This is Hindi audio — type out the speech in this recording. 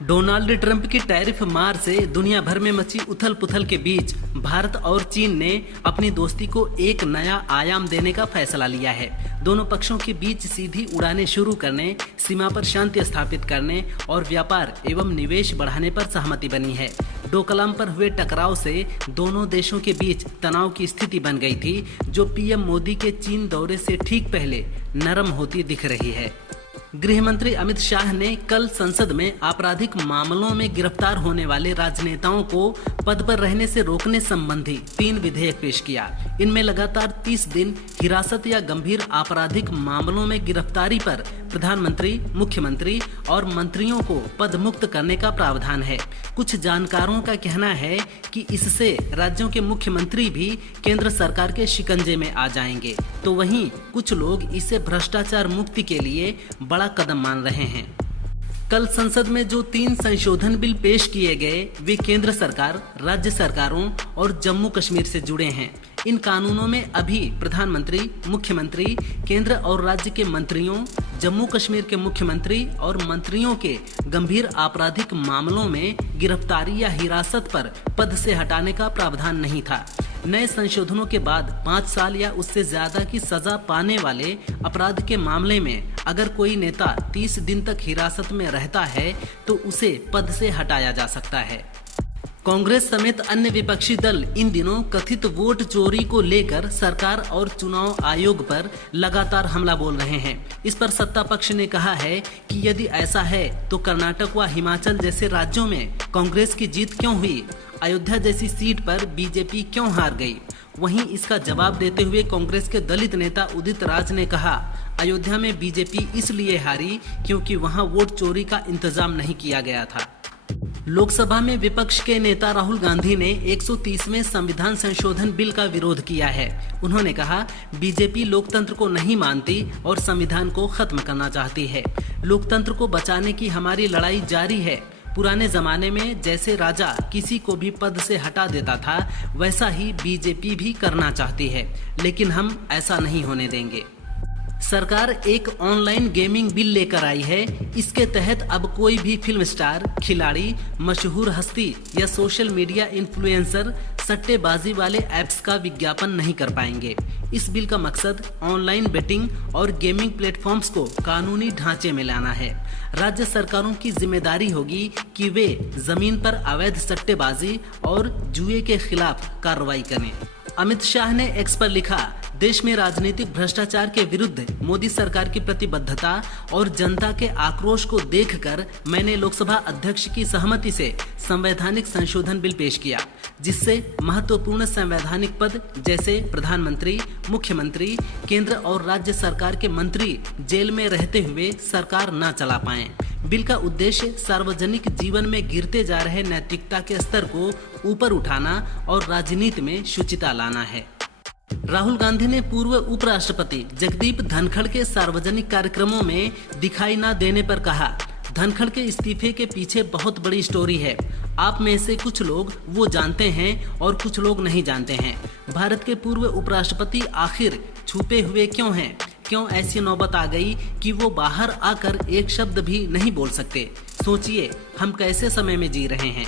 डोनाल्ड ट्रंप की टैरिफ मार से दुनिया भर में मची उथल पुथल के बीच भारत और चीन ने अपनी दोस्ती को एक नया आयाम देने का फैसला लिया है। दोनों पक्षों के बीच सीधी उड़ानें शुरू करने, सीमा पर शांति स्थापित करने और व्यापार एवं निवेश बढ़ाने पर सहमति बनी है। डोकलाम पर हुए टकराव से दोनों देशों के बीच तनाव की स्थिति बन गई थी, जो पीएम मोदी के चीन दौरे से ठीक पहले नरम होती दिख रही है। गृह मंत्री अमित शाह ने कल संसद में आपराधिक मामलों में गिरफ्तार होने वाले राजनेताओं को पद पर रहने से रोकने संबंधी 3 विधेयक पेश किया। इनमें लगातार 30 दिन हिरासत या गंभीर आपराधिक मामलों में गिरफ्तारी पर प्रधानमंत्री, मुख्यमंत्री और मंत्रियों को पद मुक्त करने का प्रावधान है। कुछ जानकारों का कहना है कि इससे राज्यों के मुख्यमंत्री भी केंद्र सरकार के शिकंजे में आ जाएंगे, तो वहीं कुछ लोग इसे भ्रष्टाचार मुक्ति के लिए बड़ा कदम मान रहे हैं। कल संसद में जो 3 संशोधन बिल पेश किए गए वे केंद्र सरकार, राज्य सरकारों और जम्मू कश्मीर से जुड़े हैं। इन कानूनों में अभी प्रधानमंत्री, मुख्यमंत्री, केंद्र और राज्य के मंत्रियों, जम्मू कश्मीर के मुख्यमंत्री और मंत्रियों के गंभीर आपराधिक मामलों में गिरफ्तारी या हिरासत पर पद से हटाने का प्रावधान नहीं था। नए संशोधनों के बाद 5 साल या उससे ज्यादा की सजा पाने वाले अपराध के मामले में अगर कोई नेता 30 दिन तक हिरासत में रहता है तो उसे पद से हटाया जा सकता है। कांग्रेस समेत अन्य विपक्षी दल इन दिनों कथित वोट चोरी को लेकर सरकार और चुनाव आयोग पर लगातार हमला बोल रहे हैं। इस पर सत्ता पक्ष ने कहा है कि यदि ऐसा है तो कर्नाटक व हिमाचल जैसे राज्यों में कांग्रेस की जीत क्यों हुई, अयोध्या जैसी सीट पर बीजेपी क्यों हार गई। वहीं इसका जवाब देते हुए कांग्रेस के दलित नेता उदित राज ने कहा, अयोध्या में बीजेपी इसलिए हारी क्योंकि वहां वोट चोरी का इंतजाम नहीं किया गया था। लोकसभा में विपक्ष के नेता राहुल गांधी ने 130वें संविधान संशोधन बिल का विरोध किया है। उन्होंने कहा, बीजेपी लोकतंत्र को नहीं मानती और संविधान को खत्म करना चाहती है। लोकतंत्र को बचाने की हमारी लड़ाई जारी है। पुराने जमाने में जैसे राजा किसी को भी पद से हटा देता था, वैसा ही बीजेपी भी करना चाहती है, लेकिन हम ऐसा नहीं होने देंगे। सरकार एक ऑनलाइन गेमिंग बिल लेकर आई है। इसके तहत अब कोई भी फिल्म स्टार, खिलाड़ी, मशहूर हस्ती या सोशल मीडिया इन्फ्लुएंसर सट्टेबाजी वाले ऐप्स का विज्ञापन नहीं कर पाएंगे। इस बिल का मकसद ऑनलाइन बेटिंग और गेमिंग प्लेटफॉर्म्स को कानूनी ढांचे में लाना है। राज्य सरकारों की जिम्मेदारी होगी कि वे जमीन पर अवैध सट्टेबाजी और जुए के खिलाफ कार्रवाई करें। अमित शाह ने एक्स पर लिखा, देश में राजनीतिक भ्रष्टाचार के विरुद्ध मोदी सरकार की प्रतिबद्धता और जनता के आक्रोश को देखकर मैंने लोकसभा अध्यक्ष की सहमति से संवैधानिक संशोधन बिल पेश किया, जिससे महत्वपूर्ण संवैधानिक पद जैसे प्रधानमंत्री, मुख्यमंत्री, केंद्र और राज्य सरकार के मंत्री जेल में रहते हुए सरकार न चला पाएं। बिल का उद्देश्य सार्वजनिक जीवन में गिरते जा रहे नैतिकता के स्तर को ऊपर उठाना और राजनीति में शुचिता लाना है। राहुल गांधी ने पूर्व उपराष्ट्रपति जगदीप धनखड़ के सार्वजनिक कार्यक्रमों में दिखाई न देने पर कहा, धनखड़ के इस्तीफे के पीछे बहुत बड़ी स्टोरी है। आप में से कुछ लोग वो जानते हैं और कुछ लोग नहीं जानते हैं। भारत के पूर्व उपराष्ट्रपति आखिर छुपे हुए क्यों हैं? क्यों ऐसी नौबत आ गई कि वो बाहर आकर एक शब्द भी नहीं बोल सकते? सोचिए, हम कैसे समय में जी रहे हैं।